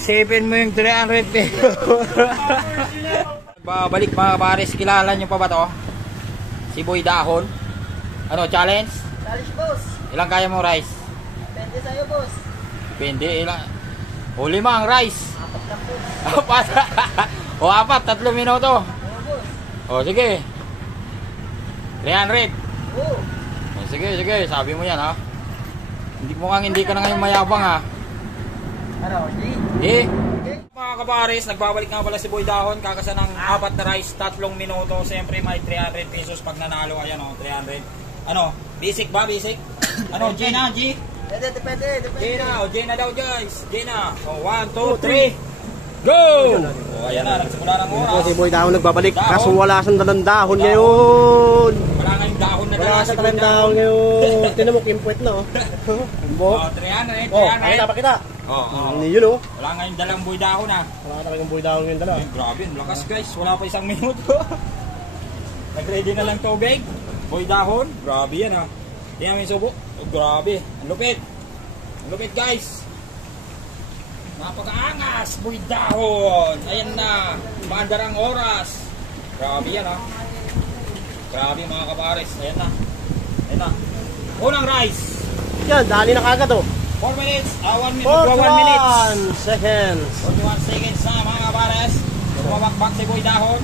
Isipin mo yung 300 pesos. Babalik mga pares, kilala nyo pa ba to? Si Boy Dahon. Ano, challenge? Challenge, boss. Ilang kaya mo rice? Depende sa'yo, boss. Depende, ilang? O 5 ang rice. 4 lang, boss. Apat. O 4, 3 minuto. Oo, boss. O sige. 300. Oo. O, sige, sabi mo yan ha. Hindi ka na ngayon mayabang ha. Ano, G? Eh, mga kapares, nagbabalik nga pala si Boy Dahon. Kakasa ng 4 na rice, 3 minuto. Siyempre may 300 pesos pag nanalo. Ayan o, 300. Ano, basic ba? Basic? Ano, G na, G? Depende. G na daw guys. G na. O, 1, 2, 3. Go! O, ayan na, nagsimula ng oras. Si Boy Dahon nagbabalik, kaso wala siyang dalang dahon ngayon. Wala nga yung dahon na Wala dala si siyang Boy dalang dahon ngayon. Tinan mo, kimpuet na oh. O, 300, 300. Oh, pakita. Yun oh. Wala nga yung dalang Boy Dahon ha. Wala talagang Boy Dahon ngayon dala. Ay, grabe, ang lakas guys. Wala pa 1 minuto. Nag-ready na lang tubig. Boy Dahon. Grabe yan ha. Tingnan mo yung subo. Oh, grabe. Ang lupit. Ang lupit guys. Napakaangas. Boy Dahon. Ayan na. Mandarang oras. Grabe yan ha. Grabe mga kapares. Ayan na. Ayan na. Unang rice. Yan, dali na kagad oh. 4 minutes. 1 minute. 1 minutes. 41 seconds. 41 seconds na mga kapares. Bumabakbak si Boy Dahon.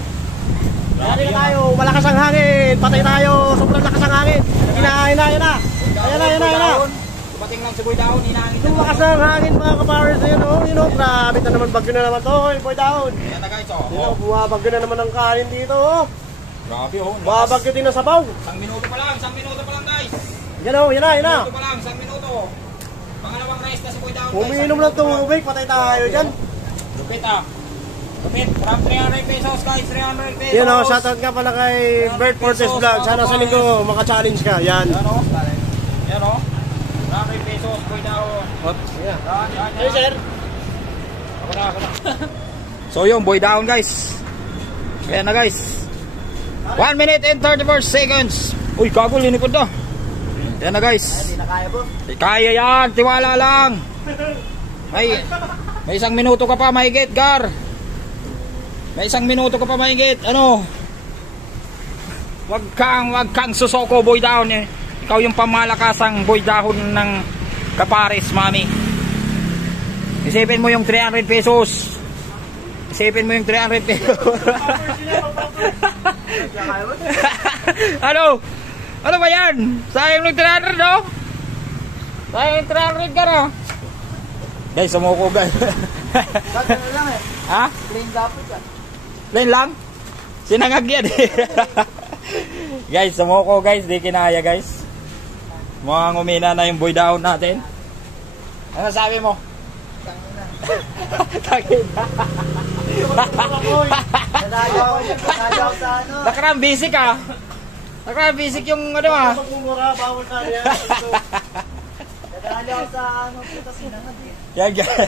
Dali na tayo, malakas ang hangin. Patay tayo, sobrang lakas ang hangin. Hinahin na. Ayan na. Dumating lang si Boy Dahon, hinangin na. Lumakas ang hangin mga kapares. Ayun oh. Grabe na naman, bagyo na naman to. Boy Dahon. Ayan na guys, oh. Bumabagyo na naman ang kanin dito oh. Grabe oh. Bumabagyo din ang sabaw. 1 minuto pa lang guys. Yan oh, yan na. 1 minuto pa lang, 1 minuto. Pangalawang rice na si Boy Dahon guys. Umiinom ng tubig, patay tayo dyan. Lupit ah. Lupit, from 300 pesos guys, 300 pesos. Yan o, shoutout ka pala kay Bert Fortes Vlog. Sana sa linggo maka-challenge ka. Yan. Yan o. 300 pesos, Boy Dahon. Yan. Hey sir. Ako na. So yung Boy Dahon guys. Ayan na guys. 1 minute and 34 seconds. Uy, kagol, linipod na. Yan na guys. Hindi na kaya, boss. Kaya yan, tiwala lang. May 1 minuto ka pa mahigit, Gar. May 1 minuto ka pa mahigit. Ano? Wag kang susoko, Boy Dahon eh. Ikaw yung pamalakasang Boy Dahon ng kapares, mami. Isipin mo yung 300 pesos. Isipin mo yung 300 pesos. Ano ba yan? Sayang ng 300 no? Sayang ng 300 ka na. Guys, sumuko guys. Gagano lang eh. Ha? Plain dapat ka. Plain lang? Sinangag yan eh. Guys, sumuko guys. Di kinaya guys. Mukhang umina na yung Boy Dahon natin. Ano sabi mo? Tangin na. Nadalaw sa ano. Nakarang basic ah. Nakarang basic yung ano ah. Magmumura, bawal ka yan. Nadalaw sa ano. Puta sinangad eh. Yan guys.